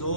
2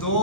2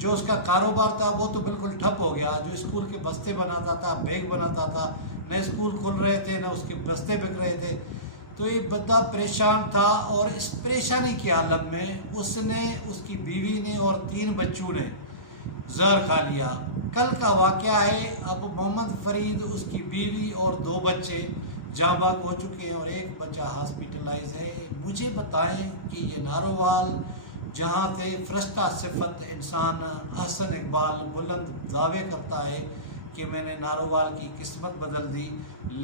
جو اس کا کاروبار تھا وہ تو بالکل ٹھپ ہو گیا، جو اسکول کے بستے بناتا تھا، بیگ بناتا تھا، نہ اسکول کھل رہے تھے نہ اس کے بستے بک رہے تھے، تو یہ بندہ پریشان تھا۔ اور اس پریشانی کے عالم میں اس نے، اس کی بیوی نے اور 3 بچوں نے زہر کھا لیا۔ کل کا واقعہ ہے، اب محمد فرید، اس کی بیوی اور 2 بچے جاں بحق ہو چکے ہیں اور 1 بچہ ہاسپٹلائز ہے۔ مجھے بتائیں کہ یہ نارووال جہاں سے فرشتہ صفت انسان احسن اقبال بلند دعوے کرتا ہے کہ میں نے نارووال کی قسمت بدل دی،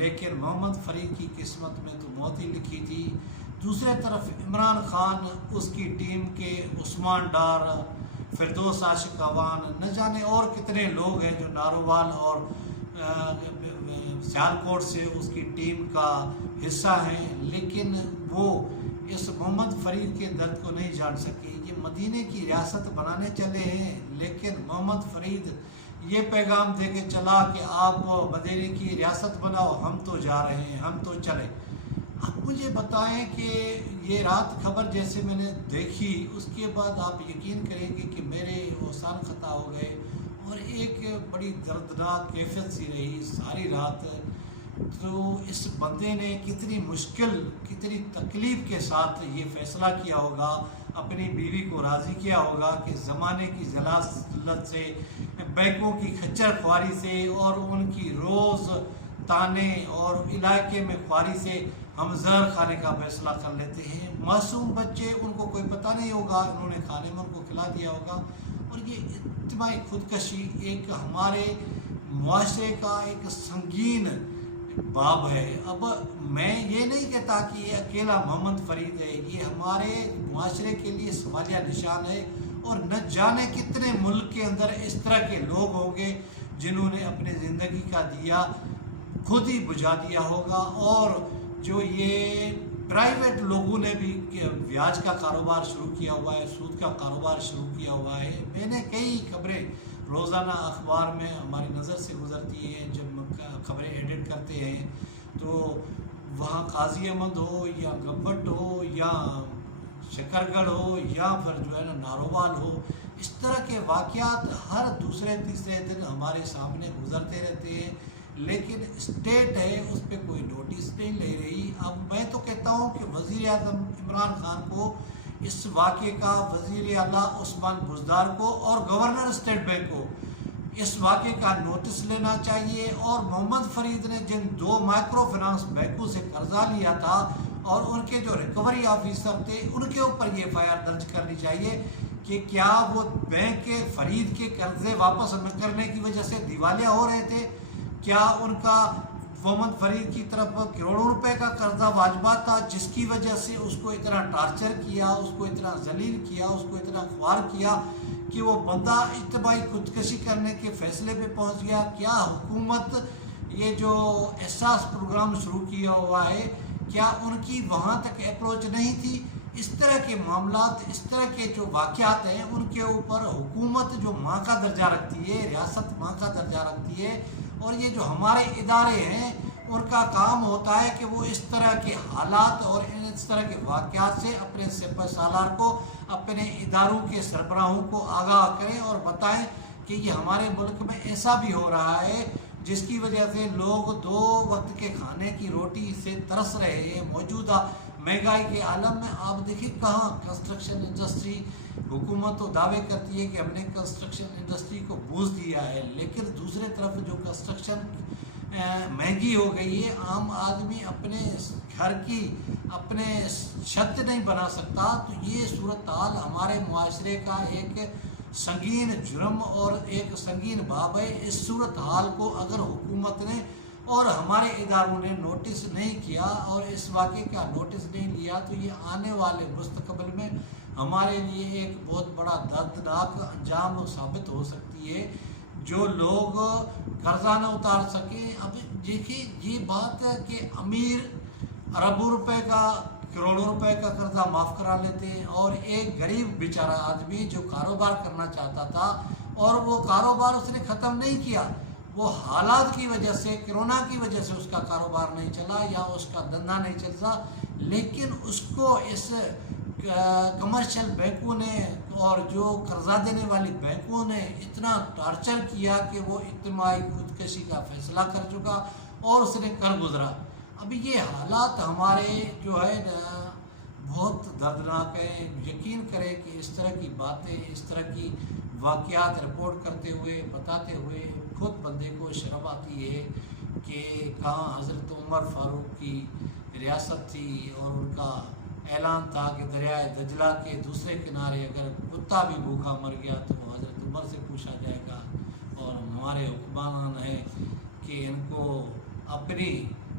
لیکن محمد فرید کی قسمت میں تو موت ہی لکھی تھی۔ دوسرے طرف عمران خان، اس کی ٹیم کے عثمان ڈار، فردوس عاشق اوان، نہ جانے اور کتنے لوگ ہیں جو نارووال اور سیالکوٹ سے اس کی ٹیم کا حصہ ہیں، لیکن وہ اس محمد فرید کے درد کو نہیں جان سکے۔ یہ مدینے کی ریاست بنانے چلے ہیں، لیکن محمد فرید یہ پیغام دے کے چلا کہ آپ مدینے کی ریاست بناؤ، ہم تو جا رہے ہیں، ہم تو چلے۔ اب مجھے بتائیں کہ یہ رات خبر جیسے میں نے دیکھی، اس کے بعد آپ یقین کریں گے کہ میرے اوسان خطا ہو گئے اور ایک بڑی دردناک کیفیت سی رہی ساری رات۔ تو اس بندے نے کتنی مشکل، کتنی تکلیف کے ساتھ یہ فیصلہ کیا ہوگا، اپنی بیوی کو راضی کیا ہوگا کہ زمانے کی ذلت سے، بینکوں کی کھچر خواری سے اور ان کی روز تانے اور علاقے میں خواری سے ہم زہر کھانے کا فیصلہ کر لیتے ہیں۔ معصوم بچے، ان کو کوئی پتہ نہیں ہوگا، انہوں نے کھانے میں ان کو کھلا دیا ہوگا۔ اور یہ اجتماعی خودکشی ایک ہمارے معاشرے کا ایک سنگین باب ہے۔ اب میں یہ نہیں کہتا کہ یہ اکیلا محمد فرید ہے، یہ ہمارے معاشرے کے لیے سوالیہ نشان ہے، اور نہ جانے کتنے ملک کے اندر اس طرح کے لوگ ہوں گے جنہوں نے اپنی زندگی کا دیا خود ہی بجھا دیا ہوگا۔ اور جو یہ پرائیویٹ لوگوں نے بھی بیاج کا کاروبار شروع کیا ہوا ہے، سود کا کاروبار شروع کیا ہوا ہے۔ میں نے کئی خبریں روزانہ اخبار میں ہماری نظر سے گزرتی ہیں، جب خبریں ایڈٹ کرتے ہیں تو وہاں قاضی احمد ہو یا گبٹ ہو یا شکرگڑھ ہو یا پھر جو ہے نا نارووال ہو، اس طرح کے واقعات ہر دوسرے تیسرے دن ہمارے سامنے گزرتے رہتے ہیں، لیکن اسٹیٹ ہے اس پہ کوئی نوٹس نہیں لے رہی۔ اب میں تو کہتا ہوں کہ وزیر اعظم عمران خان کو اس واقعے کا، وزیر اعلیٰ عثمان بزدار کو اور گورنر اسٹیٹ بینک کو اس واقعے کا نوٹس لینا چاہیے، اور محمد فرید نے جن 2 مائکرو فنانس بینکوں سے قرضہ لیا تھا اور ان کے جو ریکوری آفیسر تھے ان کے اوپر یہ ایف آئی آر درج کرنی چاہیے کہ کیا وہ بینک کے فرید کے قرضے واپس نہ کرنے کی وجہ سے دیوالیہ ہو رہے تھے، کیا ان کا محمد فرید کی طرف کروڑوں روپے کا قرضہ واجبات تھا جس کی وجہ سے اس کو اتنا ٹارچر کیا، اس کو اتنا ذلیل کیا، اس کو اتنا خوار کیا کہ وہ بندہ اجتماعی خودکشی کرنے کے فیصلے پہ پہنچ گیا۔ کیا حکومت یہ جو احساس پروگرام شروع کیا ہوا ہے، کیا ان کی وہاں تک اپروچ نہیں تھی؟ اس طرح کے معاملات، اس طرح کے جو واقعات ہیں ان کے اوپر حکومت جو ماں کا درجہ رکھتی ہے، ریاست ماں کا درجہ رکھتی ہے، اور یہ جو ہمارے ادارے ہیں ان کا کام ہوتا ہے کہ وہ اس طرح کے حالات اور اس طرح کے واقعات سے اپنے سپہ سالار کو، اپنے اداروں کے سربراہوں کو آگاہ کریں اور بتائیں کہ یہ ہمارے ملک میں ایسا بھی ہو رہا ہے جس کی وجہ سے لوگ 2 وقت کے کھانے کی روٹی سے ترس رہے ہیں۔ موجودہ مہنگائی کے عالم میں آپ دیکھیں کہاں کنسٹرکشن انڈسٹری، حکومت تو دعوے کرتی ہے کہ ہم نے کنسٹرکشن انڈسٹری کو بوسٹ دیا ہے، لیکن دوسرے طرف جو کنسٹرکشن مہنگی ہو گئی ہے، عام آدمی اپنے گھر کی اپنے چھت نہیں بنا سکتا، تو یہ صورتحال ہمارے معاشرے کا ایک سنگین جرم اور ایک سنگین باب ہے۔ اس صورتحال کو اگر حکومت نے اور ہمارے اداروں نے نوٹس نہیں کیا اور اس واقعے کا نوٹس نہیں لیا تو یہ آنے والے مستقبل میں ہمارے لیے ایک بہت بڑا دردناک انجام ثابت ہو سکتی ہے۔ جو لوگ قرضہ نہ اتار سکیں، اب دیکھیے یہ بات ہے کہ امیر اربوں روپے کا، کروڑوں روپے کا قرضہ معاف کرا لیتے ہیں، اور ایک غریب بیچارہ آدمی جو کاروبار کرنا چاہتا تھا اور وہ کاروبار اس نے ختم نہیں کیا، وہ حالات کی وجہ سے، کرونا کی وجہ سے اس کا کاروبار نہیں چلا یا اس کا دھندا نہیں چلتا، لیکن اس کو اس کمرشل بینکوں نے اور جو قرضہ دینے والی بینکوں نے اتنا ٹارچر کیا کہ وہ اجتماعی خودکشی کا فیصلہ کر چکا اور اس نے کر گزرا۔ ابھی یہ حالات ہمارے جو ہے بہت دردناک ہے۔ یقین کریں کہ اس طرح کی باتیں، اس طرح کی واقعات رپورٹ کرتے ہوئے، بتاتے ہوئے خود بندے کو شرم آتی ہے کہ کہاں حضرت عمر فاروق کی ریاست تھی اور ان کا اعلان تھا کہ دریائے دجلہ کے دوسرے کنارے اگر کتا بھی بھوکا مر گیا تو حضرت عمر سے پوچھا جائے گا، اور ہمارے حکمران ہیں کہ ان کو اپنی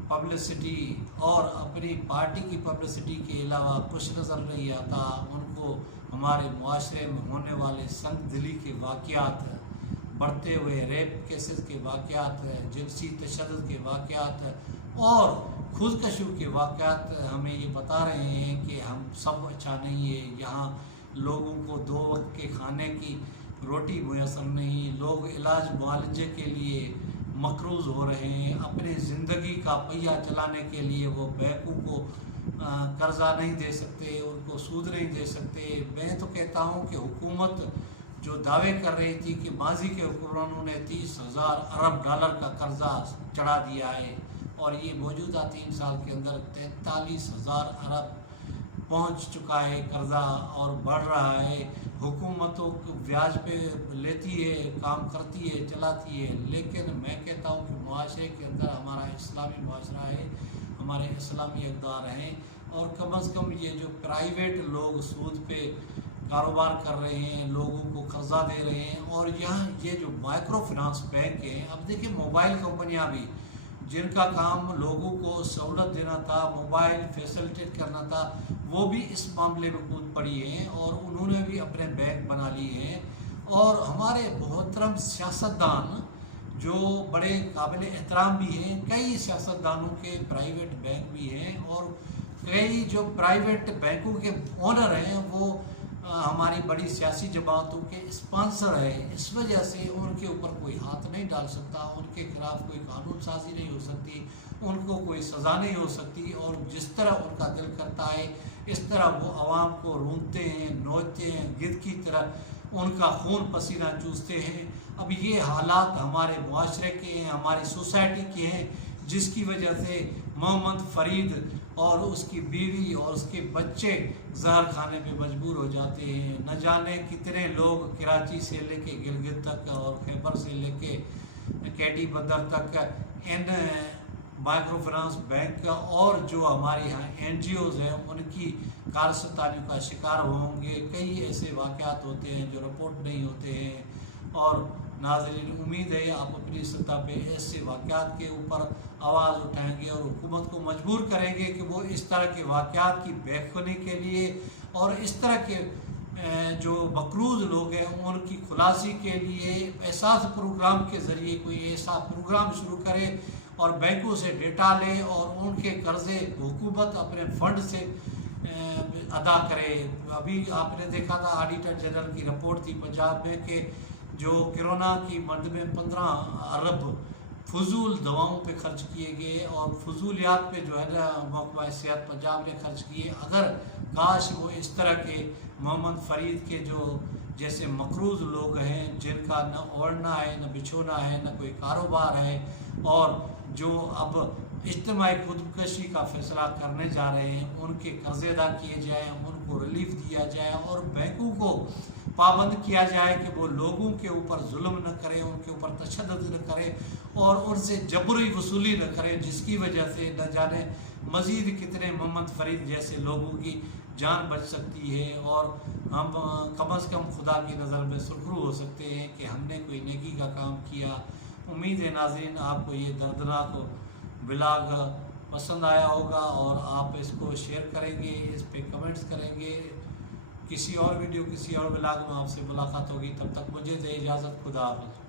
پبلسٹی اور اپنی پارٹی کی پبلسٹی کے علاوہ کچھ نظر نہیں آتا۔ ان کو ہمارے معاشرے میں ہونے والے سنگ دلی کے واقعات، بڑھتے ہوئے ریپ کیسز کے واقعات، جنسی تشدد کے واقعات اور خودکشیوں کے واقعات ہمیں یہ بتا رہے ہیں کہ ہم سب اچھا نہیں ہے۔ یہاں لوگوں کو 2 وقت کے کھانے کی روٹی میسر نہیں، لوگ علاج معالجے کے لیے مقروض ہو رہے ہیں، اپنی زندگی کا پہیہ چلانے کے لیے وہ بینکوں کو قرضہ نہیں دے سکتے، ان کو سود نہیں دے سکتے۔ میں تو کہتا ہوں کہ حکومت جو دعوے کر رہی تھی کہ ماضی کے حکمرانوں نے 30,000 ارب ڈالر کا قرضہ چڑھا دیا ہے، اور یہ موجودہ 3 سال کے اندر 43,000 ارب پہنچ چکا ہے قرضہ اور بڑھ رہا ہے۔ حکومتوں بیاج پہ لیتی ہے، کام کرتی ہے، چلاتی ہے، لیکن میں کہتا ہوں کہ معاشرے کے اندر ہمارا اسلامی معاشرہ ہے، ہمارے اسلامی اقدار ہیں، اور کم از کم یہ جو پرائیویٹ لوگ سود پہ کاروبار کر رہے ہیں، لوگوں کو قرضہ دے رہے ہیں، اور یہاں یہ جو مائکرو فنانس بینک ہیں، اب دیکھیں موبائل کمپنیاں بھی جن کا کام لوگوں کو سہولت دینا تھا، موبائل فیسلٹیٹ کرنا تھا، وہ بھی اس معاملے میں کود پڑی ہیں اور انہوں نے بھی اپنے بینک بنا لیے ہیں۔ اور ہمارے محترم سیاستدان جو بڑے قابل احترام بھی ہیں، کئی سیاستدانوں کے پرائیویٹ بینک بھی ہیں، اور کئی جو پرائیویٹ بینکوں کے اونر ہیں وہ ہماری بڑی سیاسی جماعتوں کے اسپانسر ہیں۔ اس وجہ سے ان کے اوپر کوئی ہاتھ نہیں ڈال سکتا، ان کے خلاف کوئی قانون سازی نہیں ہو سکتی، ان کو کوئی سزا نہیں ہو سکتی، اور جس طرح ان کا دل کرتا ہے اس طرح وہ عوام کو رونتے ہیں، نوچتے ہیں، گدھ کی طرح ان کا خون پسینہ چوستے ہیں۔ اب یہ حالات ہمارے معاشرے کے ہیں، ہماری سوسائٹی کے ہیں، جس کی وجہ سے محمد فرید اور اس کی بیوی اور اس کے بچے زہر کھانے پہ مجبور ہو جاتے ہیں۔ نہ جانے کتنے لوگ کراچی سے لے کے گلگت تک اور خیبر سے لے کے کیڈی بدر تک ان مائکرو فنانس بینک کا اور جو ہمارے یہاں NGOs ہیں ان کی کارستانیوں کا شکار ہوں گے۔ کئی ایسے واقعات ہوتے ہیں جو رپورٹ نہیں ہوتے ہیں، اور ناظرین امید ہے آپ اپنی سطح پہ ایسے واقعات کے اوپر آواز اٹھائیں گے اور حکومت کو مجبور کریں گے کہ وہ اس طرح کے واقعات کی بیک خونی کے لیے اور اس طرح کے جو مقروض لوگ ہیں ان کی خلاصی کے لیے احساس پروگرام کے ذریعے کوئی ایسا پروگرام شروع کرے اور بینکوں سے ڈیٹا لے اور ان کے قرضے حکومت اپنے فنڈ سے ادا کرے۔ ابھی آپ نے دیکھا تھا آڈیٹر جنرل کی رپورٹ تھی پنجاب میں کہ جو کرونا کی مد میں 15 ارب فضول دواؤں پہ خرچ کیے گئے اور فضولیات پہ جو ہے نا محکمہ صحت پنجاب نے خرچ کیے۔ اگر کاش وہ اس طرح کے محمد فرید کے جو جیسے مقروض لوگ ہیں جن کا نہ اوڑھنا ہے، نہ بچھونا ہے، نہ کوئی کاروبار ہے، اور جو اب اجتماعی خودکشی کا فیصلہ کرنے جا رہے ہیں، ان کے قرضے ادا کیے جائیں، ان کو ریلیف دیا جائے اور بینکوں کو پابند کیا جائے کہ وہ لوگوں کے اوپر ظلم نہ کریں، ان کے اوپر تشدد نہ کریں اور ان سے جبری وصولی نہ کریں، جس کی وجہ سے نہ جانے مزید کتنے محمد فرید جیسے لوگوں کی جان بچ سکتی ہے اور ہم کم از کم خدا کی نظر میں سرخرو ہو سکتے ہیں کہ ہم نے کوئی نیکی کا کام کیا۔ امید ہے ناظرین آپ کو یہ دردناک ولاگ پسند آیا ہوگا اور آپ اس کو شیئر کریں گے، اس پہ کمنٹس کریں گے۔ کسی اور ویڈیو، کسی اور ولاگ میں آپ سے ملاقات ہوگی، تب تک مجھے دے اجازت، خدا حافظ۔